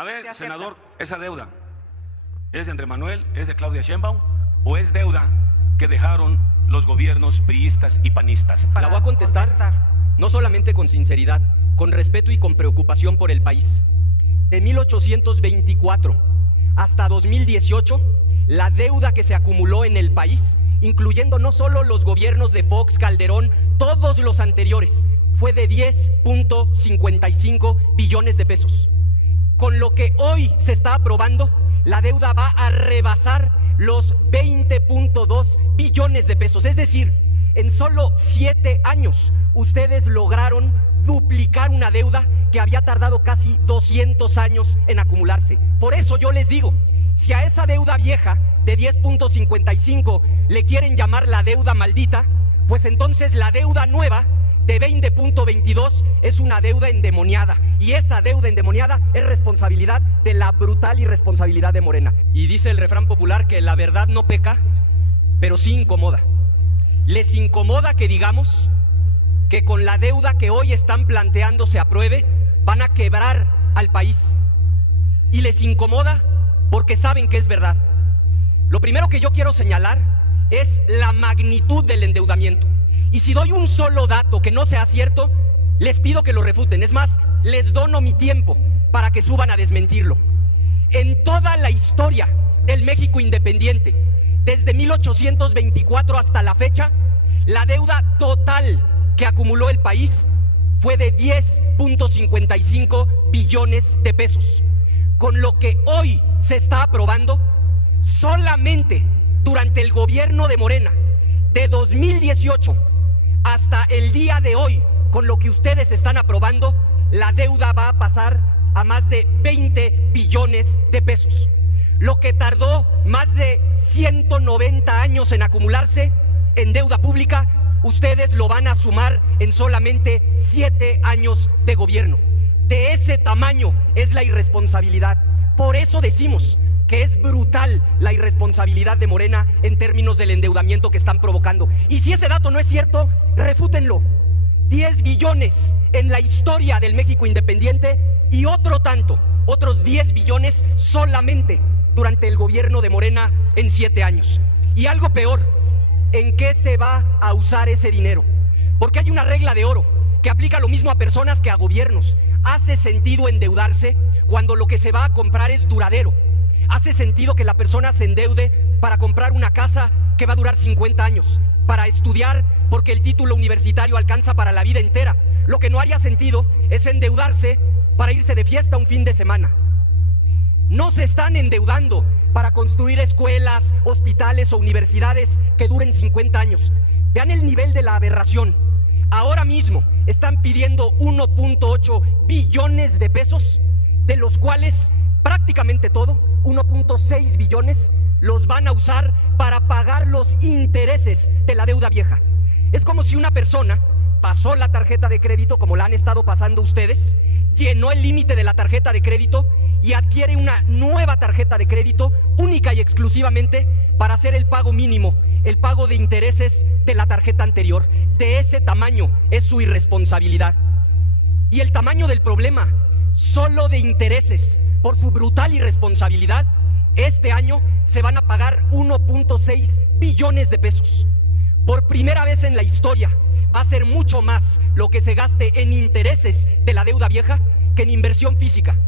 A ver, senador, esa deuda, ¿es de Andrés Manuel, es de Claudia Sheinbaum o es deuda que dejaron los gobiernos priistas y panistas? La voy a contestar no solamente con sinceridad, con respeto y con preocupación por el país. De 1824 hasta 2018, la deuda que se acumuló en el país, incluyendo no solo los gobiernos de Fox, Calderón, todos los anteriores, fue de 10.55 billones de pesos. Con lo que hoy se está aprobando, la deuda va a rebasar los 20.2 billones de pesos. Es decir, en solo 7 años, ustedes lograron duplicar una deuda que había tardado casi 200 años en acumularse. Por eso yo les digo, si a esa deuda vieja de 10.55 le quieren llamar la deuda maldita, pues entonces la deuda nueva de 20.22 es una deuda endemoniada, y esa deuda endemoniada es responsabilidad de la brutal irresponsabilidad de Morena. Y dice el refrán popular que la verdad no peca, pero sí incomoda. Les incomoda que digamos que con la deuda que hoy están planteando se apruebe, van a quebrar al país. Y les incomoda porque saben que es verdad. Lo primero que yo quiero señalar es la magnitud del endeudamiento. Y si doy un solo dato que no sea cierto, les pido que lo refuten. Es más, les dono mi tiempo para que suban a desmentirlo. En toda la historia del México independiente, desde 1824 hasta la fecha, la deuda total que acumuló el país fue de 10.55 billones de pesos. Con lo que hoy se está aprobando, solamente durante el gobierno de Morena, de 2018 hasta el día de hoy, con lo que ustedes están aprobando, la deuda va a pasar a más de 20 billones de pesos. Lo que tardó más de 190 años en acumularse en deuda pública, ustedes lo van a sumar en solamente 7 años de gobierno. De ese tamaño es la irresponsabilidad. Por eso decimos que es brutal la irresponsabilidad de Morena en términos del endeudamiento que están provocando. Y si ese dato no es cierto, refútenlo. 10 billones en la historia del México independiente y otro tanto, otros 10 billones solamente durante el gobierno de Morena en 7 años. Y algo peor, ¿en qué se va a usar ese dinero? Porque hay una regla de oro que aplica lo mismo a personas que a gobiernos. Hace sentido endeudarse cuando lo que se va a comprar es duradero. Hace sentido que la persona se endeude para comprar una casa que va a durar 50 años, para estudiar porque el título universitario alcanza para la vida entera. Lo que no haría sentido es endeudarse para irse de fiesta un fin de semana. No se están endeudando para construir escuelas, hospitales o universidades que duren 50 años. Vean el nivel de la aberración. Ahora mismo están pidiendo 1.8 billones de pesos, de los cuales prácticamente todo, 1.6 billones, los van a usar para pagar los intereses de la deuda vieja. Es como si una persona pasó la tarjeta de crédito, como la han estado pasando ustedes, llenó el límite de la tarjeta de crédito y adquiere una nueva tarjeta de crédito única y exclusivamente para hacer el pago mínimo, el pago de intereses de la tarjeta anterior. De ese tamaño es su irresponsabilidad. Y el tamaño del problema, solo de intereses, por su brutal irresponsabilidad, este año se van a pagar 1.6 billones de pesos. Por primera vez en la historia va a ser mucho más lo que se gaste en intereses de la deuda vieja que en inversión física.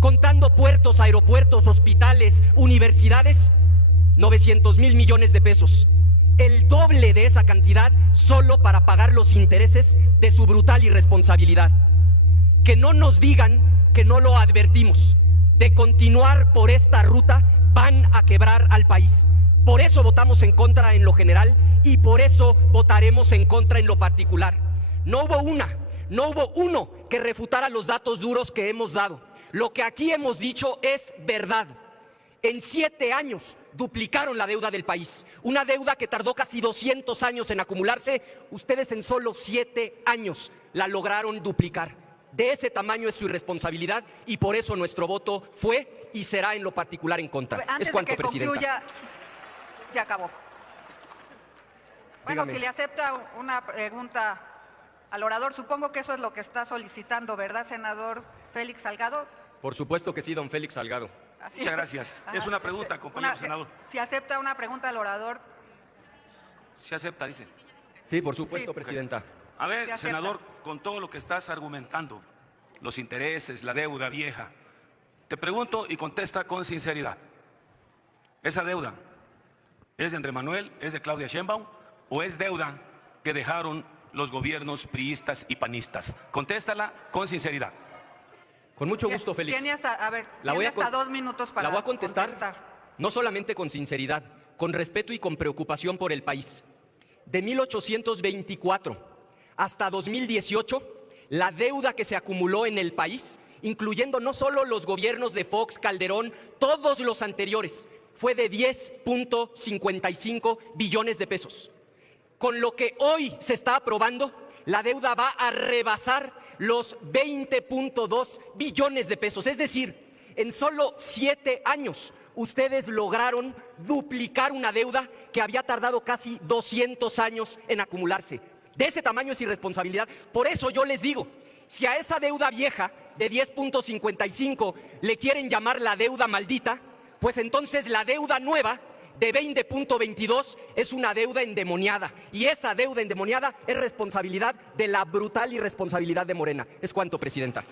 Contando puertos, aeropuertos, hospitales, universidades, 900,000 millones de pesos. El doble de esa cantidad solo para pagar los intereses de su brutal irresponsabilidad. Que no nos digan que no lo advertimos. De continuar por esta ruta van a quebrar al país. Por eso votamos en contra en lo general y por eso votaremos en contra en lo particular. No hubo uno que refutara los datos duros que hemos dado. Lo que aquí hemos dicho es verdad. En 7 años duplicaron la deuda del país. Una deuda que tardó casi 200 años en acumularse. Ustedes en solo 7 años la lograron duplicar. De ese tamaño es su irresponsabilidad y por eso nuestro voto fue y será en lo particular en contra. Antes es cuanto, de que Presidenta. concluya, ya acabó. Bueno, Dígame. si le acepta una pregunta al orador, supongo que eso es lo que está solicitando, ¿verdad, senador Félix Salgado? Por supuesto que sí, don Félix Salgado. Así Muchas gracias. Es una pregunta, compañero senador. Si acepta una pregunta al orador, Se acepta, dice. Sí, por supuesto, Sí. presidenta. A Se ver, acepta. senador, con todo lo que estás argumentando, los intereses, la deuda vieja, te pregunto y contesta con sinceridad. ¿Esa deuda es de Andrés Manuel, es de Claudia Sheinbaum o es deuda que dejaron los gobiernos priistas y panistas? Contéstala con sinceridad. Con mucho gusto, Félix. tiene hasta, a ver, La voy tiene a hasta con- 2 minutos para La voy a contestar, no solamente con sinceridad, con respeto y con preocupación por el país. De 1824 hasta 2018, la deuda que se acumuló en el país, incluyendo no solo los gobiernos de Fox, Calderón, todos los anteriores, fue de 10.55 billones de pesos. Con lo que hoy se está aprobando, la deuda va a rebasar los 20.2 billones de pesos. Es decir, en solo 7 años, ustedes lograron duplicar una deuda que había tardado casi 200 años en acumularse. De ese tamaño es irresponsabilidad. Por eso yo les digo, si a esa deuda vieja de 10.55 le quieren llamar la deuda maldita, pues entonces la deuda nueva de 20.22 es una deuda endemoniada. Y esa deuda endemoniada es responsabilidad de la brutal irresponsabilidad de Morena. Es cuanto, presidenta.